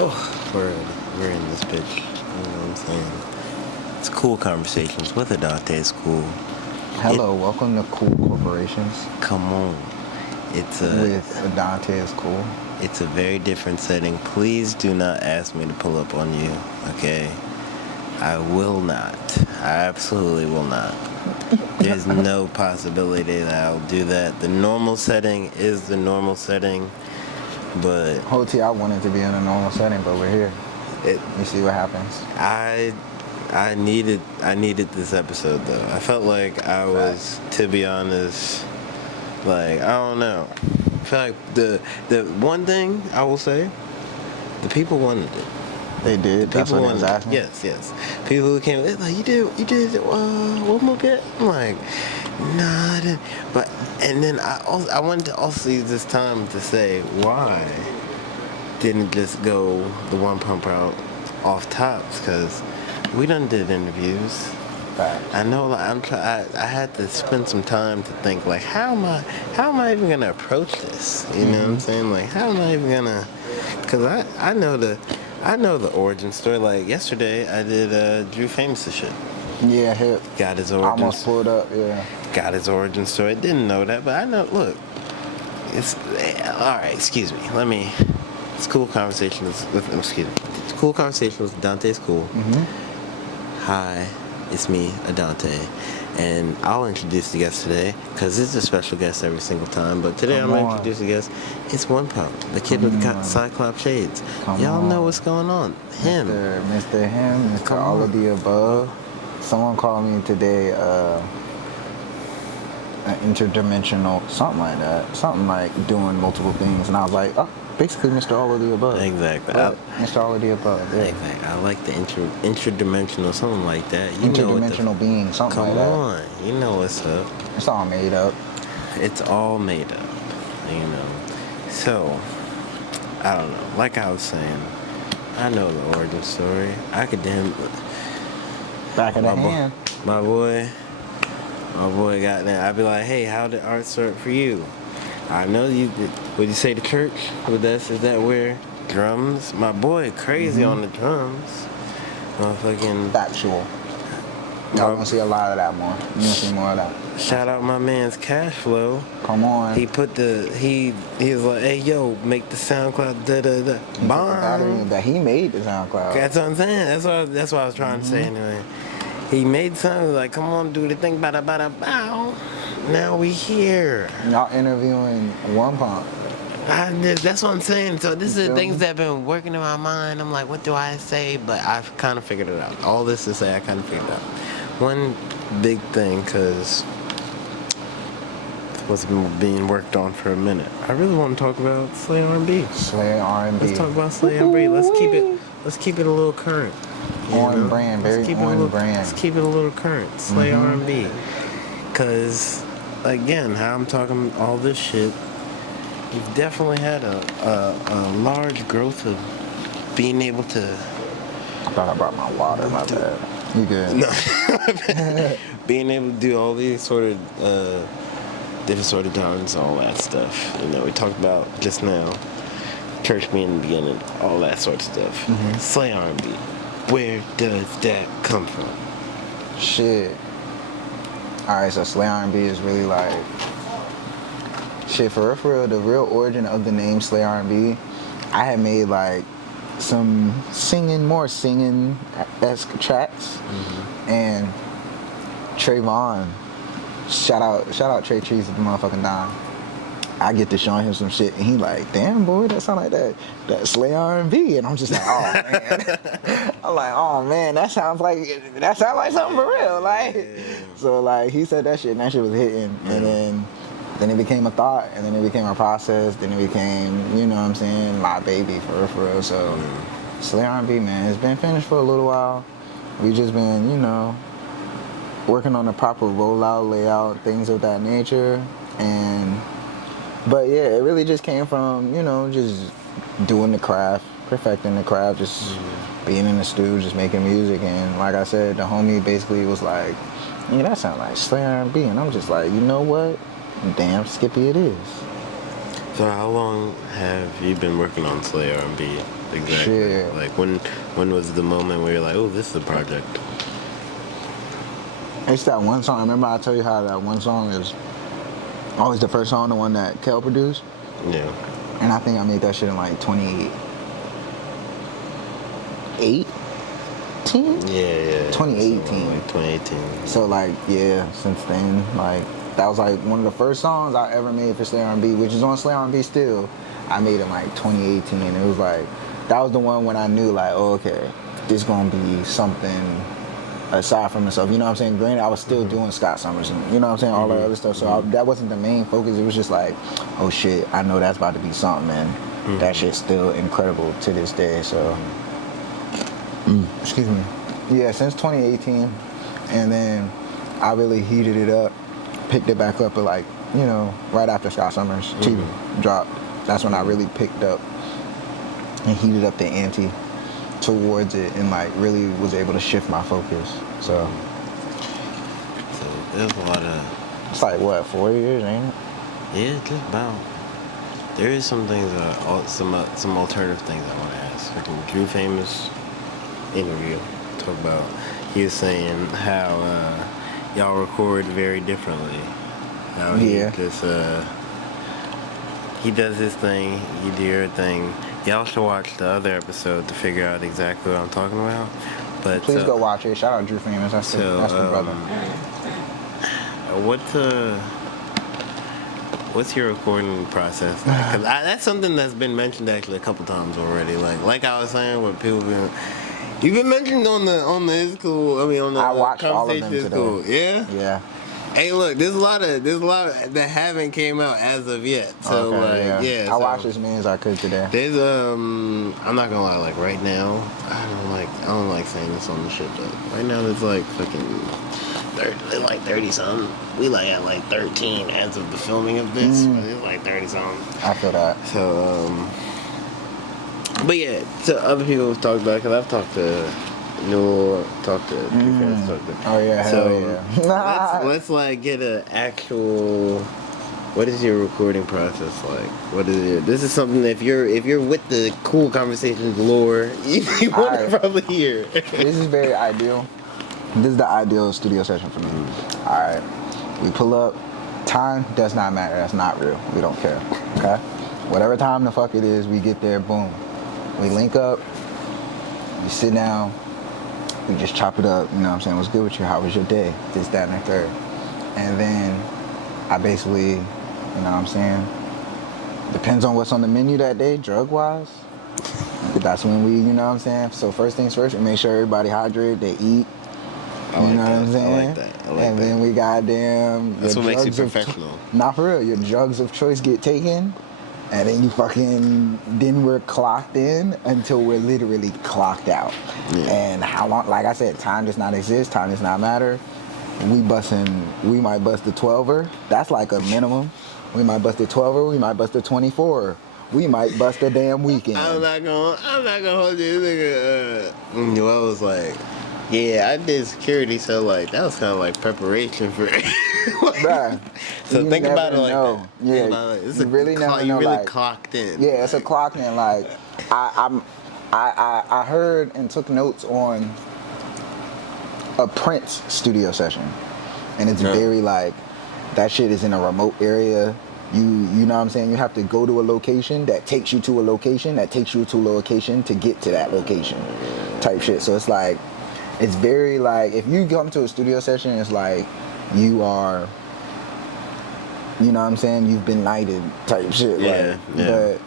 Oh, we're in this bitch. You know what I'm saying? It's cool conversations with Adante. It's cool. Hello, welcome to Cool Corporations Come on. It's with Adante is cool. it's a very different setting. Please do not ask me to pull up on you. Okay? I will not. I absolutely will not. There's no possibility that I'll do that. The normal setting is the normal setting, but Hoti, I wanted to be in a normal setting, but we're here. it You see what happens. I needed this episode though. I felt like I was, to be honest, like I don't know. I feel like the one thing I will say, the people wanted it. They did. That's People what I was wanted it. asking. Yes. People who came, they're like, you did one more bit. I'm like, nah, I didn't. But and then I wanted to also use this time to say why didn't just go the one pump route off tops, because we done did interviews. Facts. I know, like I had to spend some time to think, like, how am I even gonna approach this? You know what I'm saying? Like, how am I even gonna? Because I know the origin story. Like yesterday, I did Drew Famous' shit. Yeah, hip. Got his I origin. almost pulled up, yeah. Got his origin story. Didn't know that, but I know. Look, it's all right. Excuse me. It's cool conversations with. Excuse me. It's cool conversations with Dante's cool. Hi, it's me, Adante, and I'll introduce the guest today because it's a special guest every single time. But today I'm Come gonna on. introduce the guest. It's One Pump, the kid with the Cyclops shades. Come Y'all know on. what's going on. Him. Mr. Him, Mr. Come All of on. the Above. Someone called me today an interdimensional, something like that. Something like doing multiple things. And I was like, oh, basically Mr. All of the Above. Exactly. Mr. All of the Above, yeah. Exactly. I like the interdimensional, something like that. You know what the Interdimensional being, something Come like that. on, you know what's up. It's all made up. It's all made up, you know. So, I don't know. Like I was saying, I know the origin story. I could damn Back of the hand. my boy got there. I'd be like, hey, how did art start for you? I know you. Would you say the church? Is that where drums? My boy, crazy on the drums. Motherfucking. Factual. Y'all gonna see a lot of that more. You gonna see more of that. Shout out my man's Cash Flow. Come on. He put he was like, hey yo, make the SoundCloud da da da. He put the battery in that he made the SoundCloud. That's what I'm saying. That's what I was trying to say anyway. He made something like, come on, do the thing, bada bada bow. Now we here. Y'all interviewing One Pump. That's what I'm saying. So this You is the feel things me? that have been working in my mind. I'm like, what do I say? But I've kind of figured it out. All this to say, I kind of figured it out. One big thing, because what's been being worked on for a minute. I really want to talk about Slay R&B. Slay R&B. Let's talk about Slay R&B. Let's keep it a little current. you On know? brand, Let's very keep it a on little- brand. Let's keep it a little current. Slay R&B. Because, again, how I'm talking all this shit, you've definitely had a large growth of being able to... I thought I brought my water, my bad. You good? No. Being able to do all these sort of different sort of genres, all that stuff. You know, we talked about just now, church being the beginning, all that sort of stuff. Slay R&B. Where does that come from? Shit. Alright, so Slay R&B is really like... Shit, for real, the real origin of the name Slay R&B, I had made like some more singing-esque tracks. And Trayvon, shout out Trey Trees at the motherfucking Don. I get to showing him some shit, and he like, damn boy, that sound like that Slay R&B, and I'm just like, oh man, I'm like, oh man, that sounds like something for real, like. So like he said that shit, and that shit was hitting, and then it became a thought, and then it became a process, then it became, you know what I'm saying, my baby for real. So Slay R&B, man, it's been finished for a little while. We just been, you know, working on the proper rollout, layout, things of that nature. But yeah, it really just came from, you know, just doing the craft, perfecting the craft, just being in the studio, just making music. And like I said, the homie basically was like, yeah, that sounds like Slay R&B. And I'm just like, you know what? Damn Skippy it is. So how long have you been working on Slay R&B exactly? Shit. Like when was the moment where you're like, oh, this is a project? It's that one song. Remember I told you how that one song is always the first song, the one that Kel produced? Yeah. And I think I made that shit in like 2018? Yeah. 2018. Like 2018. So like, yeah, since then, like, that was like one of the first songs I ever made for Slay R&B, which is on Slay R&B still. I made in like 2018. It was like, that was the one when I knew like, oh, okay, this gonna be something aside from myself. You know what I'm saying? Granted, I was still doing Scott Summers and, you know what I'm saying, all that other stuff. So that wasn't the main focus. It was just like, oh shit, I know that's about to be something, and that shit's still incredible to this day. So, excuse me. Yeah, since 2018, and then I really heated it up, picked it back up at like, you know, right after Scott Summers 2 dropped. That's when I really picked up and heated up the ante towards it, and like really was able to shift my focus. So there's a lot of, it's like what, 4 years, ain't it? yeah, just about. There is some things, some alternative things I want to ask. Like in Drew Famous interview, talk about, he was saying how y'all record very differently. How he just he does his thing, you do your thing. Y'all should watch the other episode to figure out exactly what I'm talking about. But please go watch it. Shout out Drew Famous. That's the brother. What's your recording process like? 'Cause that's something that's been mentioned actually a couple times already. Like I was saying, what people been. You've been mentioned on the Is Cool. I mean, on the I watched all of them Conversation Is Cool. today. Yeah. Yeah. Hey, look, there's a lot that haven't came out as of yet. So Okay, yeah. I watched as many as I could today. There's I'm not gonna lie, like right now, I don't like saying this on the shit, but right now there's like fucking 30 something. We like at like 13 as of the filming of this, but it's like 30 something. I feel that. So but yeah, to other people have talked about it, cause I've talked to Newell, talked to two friends, talked to. Oh yeah, hell yeah. let's like get an actual. What is your recording process like? What is it? This is something that if you're with the Cool Conversations lore, you want to probably hear. This is very ideal. This is the ideal studio session for me. All right, we pull up. Time does not matter. That's not real. We don't care. Okay. Whatever time the fuck it is, we get there. Boom. We link up. We sit down. We just chop it up. You know what I'm saying? What's good with you? How was your day? This, that, and the third. And then I basically, you know what I'm saying? Depends on what's on the menu that day, drug-wise. That's when we, you know what I'm saying? So first things first, we make sure everybody hydrated, they eat. You know what I'm saying? I like that. And then we goddamn... That's what makes you professional. Not for real. Your drugs of choice get taken. And then then we're clocked in until we're literally clocked out. Yeah. And how long, like I said, time does not exist, time does not matter. We might bust a 12er, that's like a minimum. We might bust a 12er, we might bust a 24. We might bust a damn weekend. I'm not gonna hold you. Noel was like, yeah, I did security, so like that was kind of like preparation for it. Bruh, so think about it like that. Yeah, it's you really never know. You really like, clocked in. Yeah, it's a clock in. Like I heard and took notes on a Prince studio session, and it's very like that shit is in a remote area. You know what I'm saying? You have to go to a location that takes you to a location that takes you to a location to get to that location, type shit. So it's like. It's very like, if you come to a studio session, it's like you are, you know what I'm saying, you've been knighted type shit. But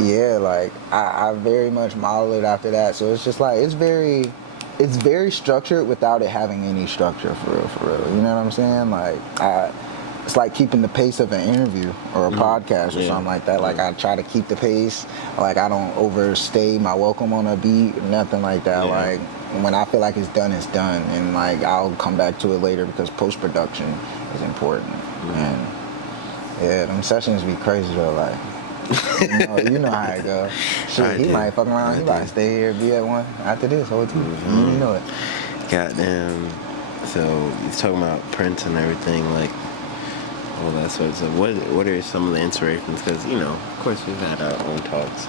yeah, like I very much model it after that. So it's just like, it's very structured without it having any structure for real. You know what I'm saying? Like it's like keeping the pace of an interview or a podcast or something like that. Like I try to keep the pace. Like I don't overstay my welcome on a beat, nothing like that. Yeah. Like when I feel like it's done, and like I'll come back to it later because post-production is important. And yeah, them sessions be crazy though. Like you know how it go. Shit, he might fuck around. He might stay here, be at one after this whole too. You know it. Goddamn. So you're talking about Prince and everything. Like all that sort of stuff. What are some of the inspirations? Because of course, we've had our own talks,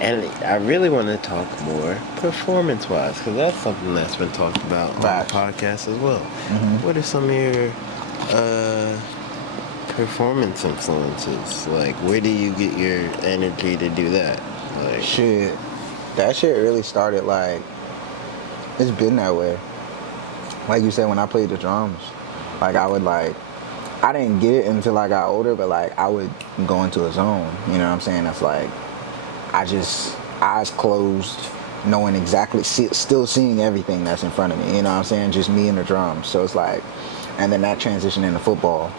and I really want to talk more performance-wise because that's something that's been talked about on the podcast as well. What are some of your performance influences? Like, where do you get your energy to do that? Like, shit, that shit really started like, it's been that way. Like you said, when I played the drums, like I didn't get it until I got older, but like I would go into a zone, you know what I'm saying? It's like, I just, eyes closed, knowing exactly, still seeing everything that's in front of me, you know what I'm saying? Just me and the drums. So it's like, and then that transition into football,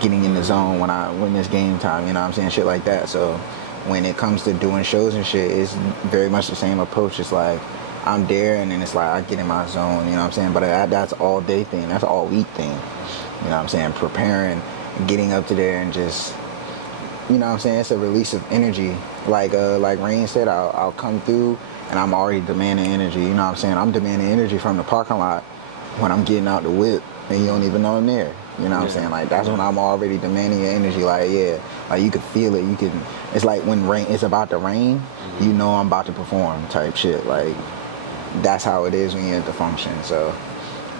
getting in the zone when it's game time, you know what I'm saying? Shit like that. So when it comes to doing shows and shit, it's very much the same approach. It's like, I'm there and then it's like I get in my zone, you know what I'm saying? But that's all day thing, that's all week thing. You know what I'm saying? Preparing, getting up to there and just, you know what I'm saying? It's a release of energy. Like Rain said, I'll come through and I'm already demanding energy, you know what I'm saying? I'm demanding energy from the parking lot when I'm getting out the whip and you don't even know I'm there. You know what I'm saying? Like, that's when I'm already demanding your energy. Like, yeah, like you can feel it. It's like when it's about to rain, you know I'm about to perform type shit. Like, that's how it is when you're at the function. So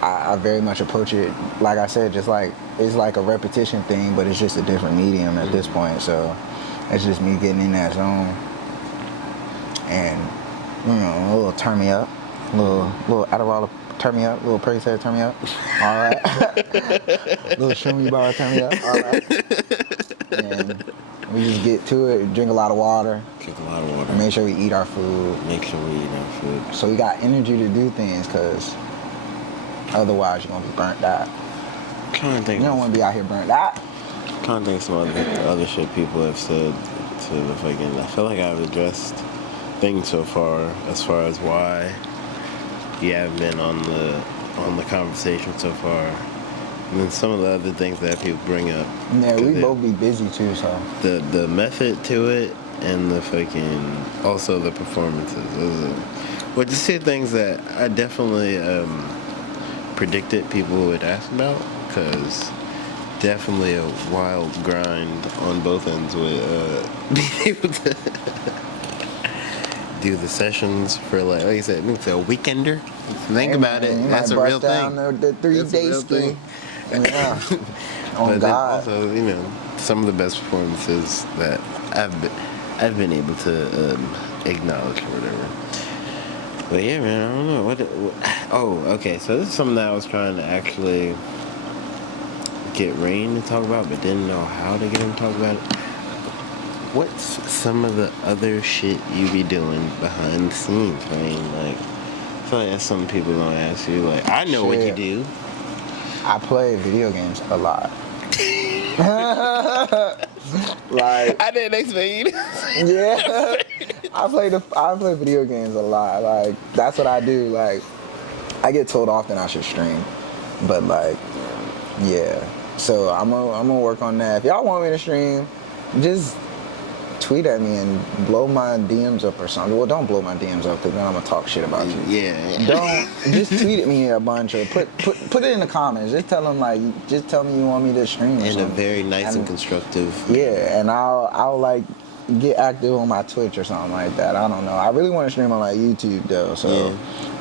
I very much approach it, like I said, just like, it's like a repetition thing, but it's just a different medium at this point. So it's just me getting in that zone and, a little turn me up, little Adderall turn me up, little Percocet turn me up, all right. Little Shroomy bar turn me up, all right. And we just get to it, drink a lot of water. Make sure we eat our food. So we got energy to do things, because otherwise you're going to be burnt out. You don't want to be out here burnt out. I'm trying to think of some other shit people have said to the fucking... I feel like I've addressed things so far as why you haven't been on the conversation so far. And then some of the other things that people bring up. Yeah, we both be busy too, so. The method to it and the fucking... Also the performances. Well, just two things that I definitely predicted people would ask about, because definitely a wild grind on both ends with being able to do the sessions for like you said, it's a weekender. Think about it, that's a real thing. The 3-day ski. Yeah. But God. Also, some of the best performances that I've been able to acknowledge or whatever. But yeah, man, I don't know what. Oh, okay. So this is something that I was trying to actually get Rain to talk about, but didn't know how to get him to talk about it. What's some of the other shit you be doing behind the scenes, Rain? Like, I feel like that's something people don't ask you. Like, I know what you do. I play video games a lot. Like, I didn't expect you to. Yeah. I play video games a lot. Like, that's what I do. Like, I get told often I should stream, but like, yeah. So I'm gonna work on that. If y'all want me to stream, just tweet at me and blow my DMs up or something. Well, don't blow my DMs up, because then I'm gonna talk shit about you. Yeah. Don't just tweet at me a bunch, or put it in the comments. Just tell me you want me to stream. In a very nice and constructive. Yeah, and I'll like get active on my Twitch or something like that. I don't know. I really want to stream on like YouTube though. So, yeah.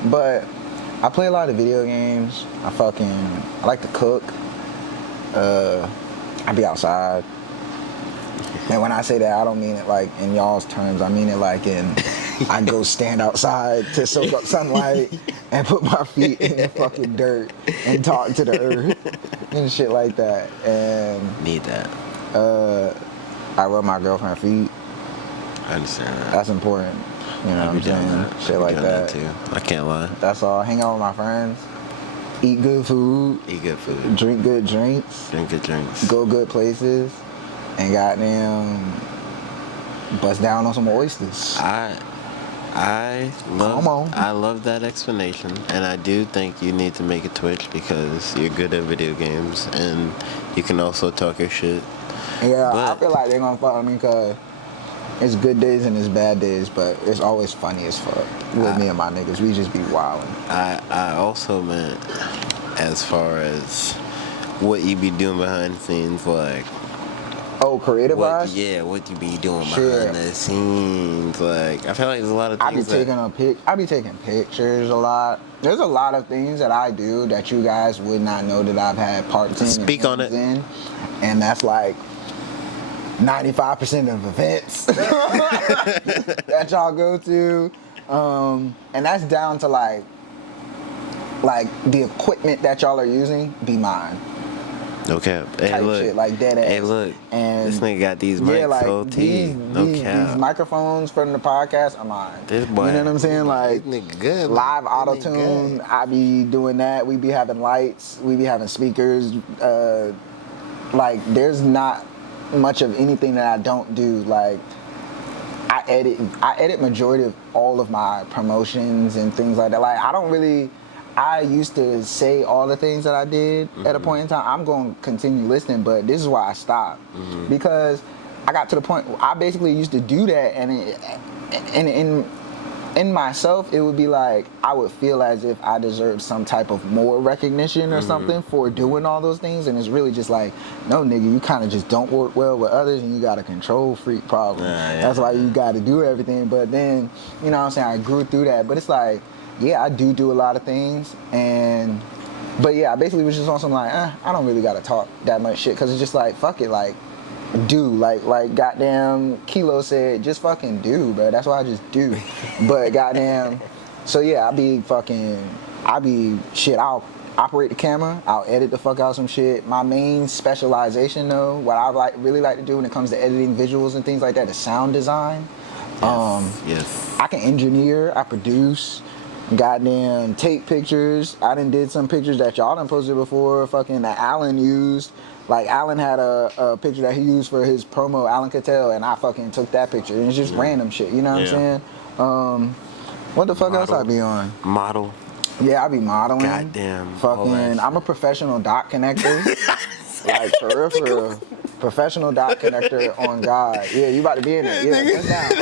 But I play a lot of video games. I like to cook. I be outside. And when I say that, I don't mean it like in y'all's terms. I mean it like in I go stand outside to soak up sunlight and put my feet in the fucking dirt and talk to the earth and shit like that. And need that. I rub my girlfriend's feet. I understand that. That's important. You know what I'm saying? Shit like that. Too. I can't lie. That's all. Hang out with my friends. Eat good food. Drink good drinks. Go good places. And goddamn bust down on some oysters. I love that explanation, and I do think you need to make a Twitch because you're good at video games and you can also talk your shit. Yeah, I feel like they're gonna fuck with me because it's good days and it's bad days, but it's always funny as fuck with me and my niggas. We just be wildin'. I also meant as far as what you be doing behind the scenes, like Oh, creative wise? what you be doing Shit. behind the scenes. Like I feel like there's a lot of I be things. I be taking pictures a lot. There's a lot of things that I do that you guys would not know that I've had parts in. Speak and on it. in, and that's like 95% of events that y'all go to, and that's down to like the equipment that y'all are using be mine. Okay. Hey, Type look. shit, like dead ass. Hey, look. And This nigga got these mics yeah, like OT. these microphones from the podcast are mine. This boy, you know what I'm saying? Like this nigga good. live This auto nigga tune. good. I be doing that. We be having lights. We be having speakers. Like there's not much of anything that I don't do. Like I edit majority of all of my promotions and things like that. Like I used to say all the things that I did at a point in time. I'm going to continue listening, but this is why I stopped. Because I got to the point I basically used to do that, and in myself, it would be like I would feel as if I deserved some type of more recognition or something for doing all those things, and it's really just like, no, nigga, you kind of just don't work well with others, and you got a control freak problem. That's why you got to do everything. But then, you know what I'm saying, I grew through that. But it's like, yeah, I do a lot of things, but yeah, I basically was just on some like, I don't really gotta talk that much shit, cause it's just like, fuck it, like, do, like goddamn Kilo said, just fucking do, bro. That's why I just do. But goddamn, so yeah, I'll operate the camera, I'll edit the fuck out some shit. My main specialization though, what I really like to do when it comes to editing visuals and things like that, is sound design. Yes. I can engineer, I produce, goddamn take pictures. I done did some pictures that y'all done posted before, fucking that Alan used. Like Alan had a picture that he used for his promo, Alan Cattell, and I fucking took that picture. And it's just random shit, you know what I'm saying? What the fuck else I be on? Model. Yeah, I be modeling. Goddamn. Fucking, I'm a professional dot connector. Like for real. Professional dot connector on God. Yeah, you about to be in it. Yeah,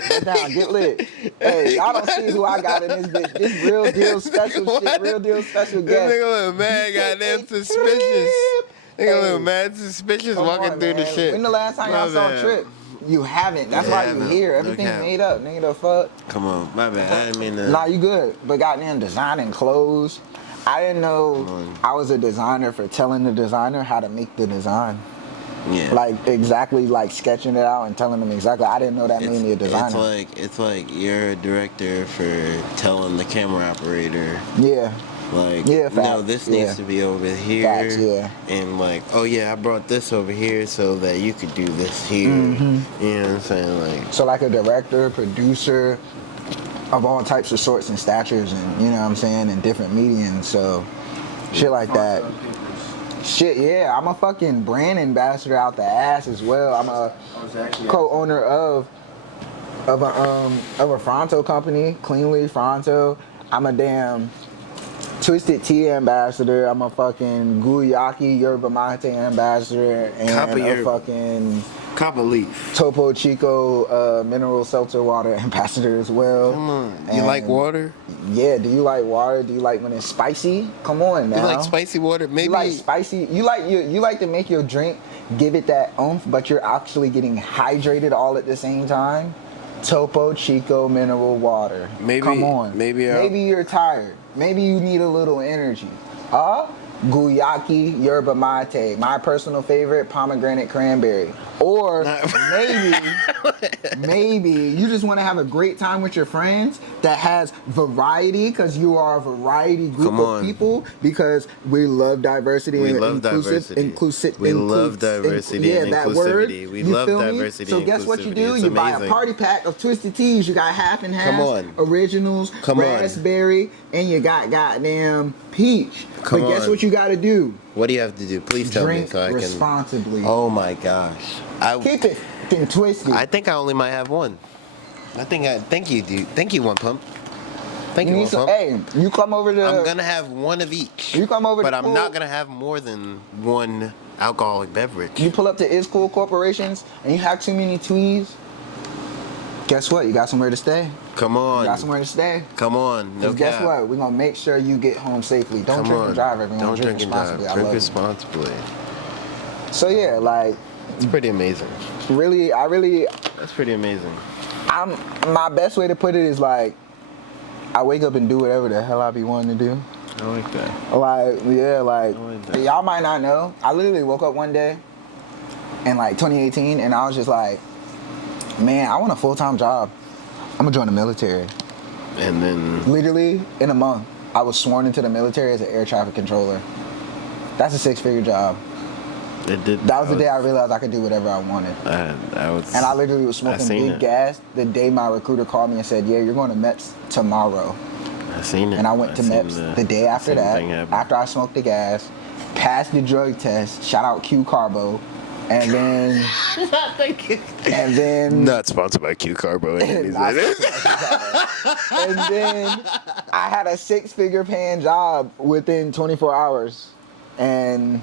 bend down, get lit. Hey, y'all don't see who I got in this bitch. This real deal special shit, real deal special guest. This nigga look mad, goddamn suspicious. Nigga look mad suspicious walking through the shit. When the last time y'all saw Trip? You haven't. That's why you here. Everything's made up, nigga. The fuck. Come on, my bad. I didn't mean to. Nah, you good. But goddamn designing clothes. I didn't know I was a designer for telling the designer how to make the design. Yeah. Like exactly like sketching it out and telling them exactly. I didn't know that made me a designer. It's like you're a director for telling the camera operator. Yeah. Like, yeah, facts. No, this needs to be over here. Facts, yeah. And like, oh yeah, I brought this over here so that you could do this here. You know what I'm saying? Like, so like a director, producer of all types of sorts and statures, and you know what I'm saying, in different mediums. So shit like that. Shit, yeah, I'm a fucking brand ambassador out the ass as well. I'm a co-owner of a Fronto company, Cleanly Fronto. I'm a damn Twisted Tea ambassador. I'm a fucking Guyaki Yerba Mate ambassador, and a fucking Copper Leaf Topo Chico mineral seltzer water ambassador as well. Come on, you like water? Yeah. Do you like water? Do you like when it's spicy? Come on now. You like spicy water? Maybe you like spicy. You like to make your drink, give it that oomph, but you're actually getting hydrated all at the same time. Topo Chico mineral water. Come on. Maybe you're tired. Maybe you need a little energy. Guyaki Yerba Mate, my personal favorite, pomegranate cranberry. Or maybe you just want to have a great time with your friends that has variety, because you are a variety group of people, because we love diversity and inclusivity. We love diversity and inclusivity. We love diversity. So guess what you do? You buy a party pack of Twisted Teas. You got half and half, originals, raspberry, and you got goddamn peach. But guess what you got to do? What do you have to do? Please tell me so I can. Drink responsibly. Oh my gosh. Keep it fucking twisted. I think I only might have one. Thank you, dude. Thank you, One Pump. Thank you, One Pump. Hey, you come over to. I'm gonna have one of each. You come over, but I'm not gonna have more than one alcoholic beverage. You pull up to Is Cool Corporations and you have too many tweeds. Guess what? You got somewhere to stay. Come on. You got somewhere to stay. Come on. No guess what? We're gonna make sure you get home safely. Don't drink and drive, everyone. Don't drink and drive. Drink responsibly. So yeah, like It's pretty amazing. That's pretty amazing. my best way to put it is like, I wake up and do whatever the hell I be wanting to do. I like that. Like, yeah, like, I like that. y'all might not know. I literally woke up one day in like 2018 and I was just like, man, I want a full-time job. I'm gonna join the military. And then Literally, in a month, I was sworn into the military as an air traffic controller. That's a 6-figure job. it did. That was the day I realized I could do whatever I wanted. I was. And I literally was smoking seen big it. gas the day my recruiter called me and said, yeah, you're going to MEPS tomorrow. I seen it. And I went to seen the day after same that, thing happen. after I smoked the gas, passed the drug test, shout out Q Carbo, and then, and then, Not sponsored by Q Carbo. and then I had a 6-figure paying job within 24 hours. And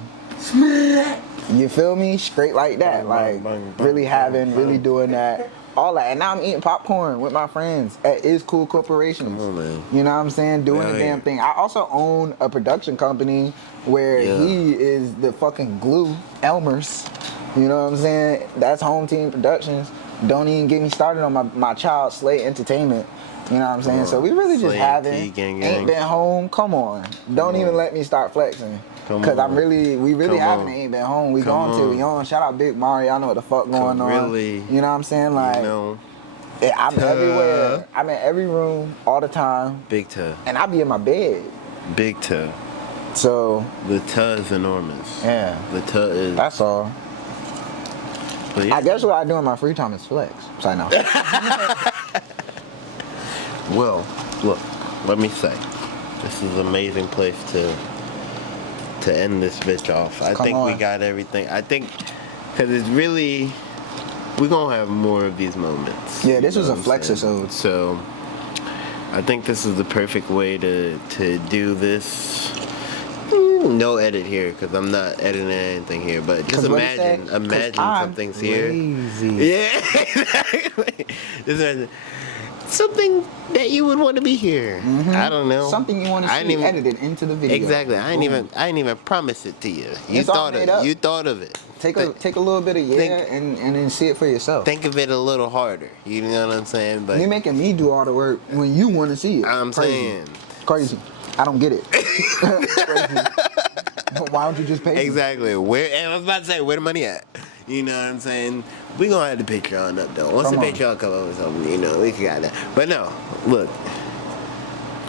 you feel me? Straight like that. Bang, Like, bang, bang, really bang, really doing that. All that. And now I'm eating popcorn with my friends at Is Cool Corporations. Come on, man. You know what I'm saying? Doing Hell the yeah. damn thing. I also own a production company where Yeah. he is the fucking glue, Elmer's. You know what I'm saying? That's Home Team Productions. Don't even get me started on my child, Slay Entertainment. You know what I'm saying? So we really just Slay haven't. T, gang, Ain't gang. been home. Come on. Don't even let me start flexing. Come Cause on. we really Come haven't on. ain't been home. We Come going till on. we on. Shout out Big Mario. Y'all know what the fuck going on. Really, You know what I'm saying? Like, you know, I'm everywhere. I'm in every room all the time, big toe, and I be in my bed. big toe. So The toe is enormous. yeah, The toe is. that's all. But yeah. I guess what I do in my free time is flex. So I know. Well, look, let me say, this is an amazing place to end this bitch off. I Come think we on. got everything. I think, because it's really, we're going to have more of these moments. Yeah, this you was know a what I'm flex saying? episode. So, I think this is the perfect way to do this. No edit here, because I'm not editing anything here, but just 'Cause what he imagine, said? 'Cause imagine I'm something's here. lazy. Yeah, exactly. Just imagine something that you would want to be here. I don't know. Something you want to I see didn't even- edited into the video. Exactly. I ain't Boom. even promise it to you. You It's all thought made of up. you thought of it. Take a little bit of and then see it for yourself. Think of it a little harder. You know what I'm saying? But You're making me do all the work when you want to see it. I'm Crazy. saying Crazy. I don't get it. Crazy. Why don't you just pay me? exactly. And I was about to say where the money at. You know what I'm saying? We gonna have the Patreon up though. Once Come the on. Patreon come up or something, you know, we got that. But no, look,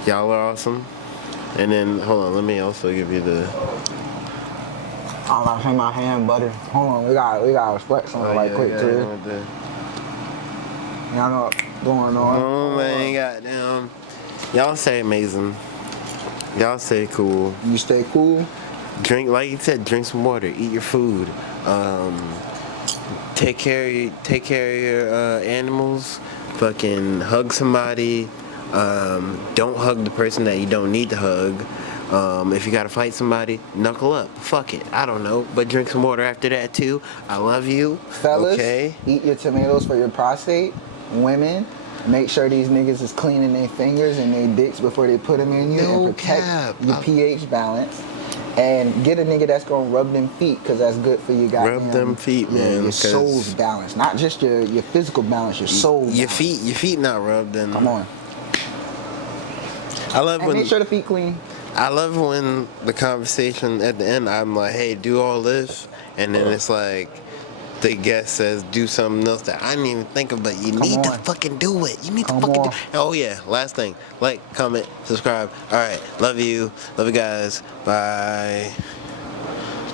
y'all are awesome. And then hold on, let me also give you the. Oh, I hang my hand, buddy. Hold on, we got flex on it right quick too. Y'all know what's going on. Oh man, goddamn. Y'all say amazing. Y'all say cool. You stay cool. Drink, like you said, drink some water. Eat your food. Take care of your animals. Fucking hug somebody. Don't hug the person that you don't need to hug. If you gotta fight somebody, knuckle up. Fuck it. I don't know. But drink some water after that too. I love you. Fellas, Okay. eat your tomatoes for your prostate. Women, make sure these niggas is cleaning their fingers and their dicks before they put them in you No and protect cap. your pH balance. And get a nigga that's gonna rub them feet, cause that's good for you. Rub them feet, yeah, man, Your 'cause- soul's balance, not just your physical balance, your soul. Your balance. feet not rubbed. And Come on. I love And when. make sure the feet clean. I love when the conversation at the end, I'm like, hey, do all this. And then it's like, the guest says, do something else that I didn't even think of, but you need to on. fucking do it. You need Come to fucking on. do it. Oh, yeah. Last thing. Like, comment, subscribe. All right. Love you. Love you guys. Bye.